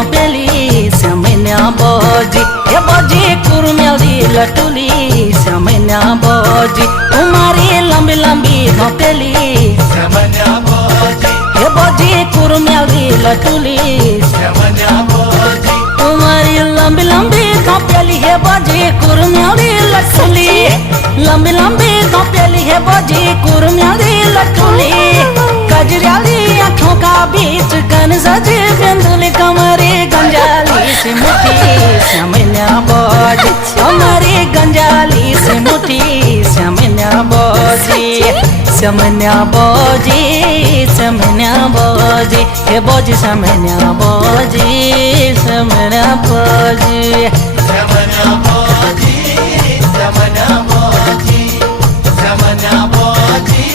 घोपेली समन्या बोजी हे बोजी कुरमेली लटुली समन्या बोजी तुम्हारी लंबी लंबी घोपेली समन्या बोजी हे बोजी कुरमेली लटुली समन्या बोजी तुम्हारी लंबी लंबी घोपेली हे बोजी कुरमेली लटुली लंबी लंबी घोपेली हे बोजी कुरमेली लटुली गजराली आँखों का बीच कन सजे बिंदुली कमरे गंजाली से मुठी समन्या बोजी हमारी गंजाली से मुठी समन्या बोजी समन्या बोजी समन्या बोजी हे बोजी समन्या बोजी समन्या बोजी समन्या बोजी समन्या बोजी समन्या बोजी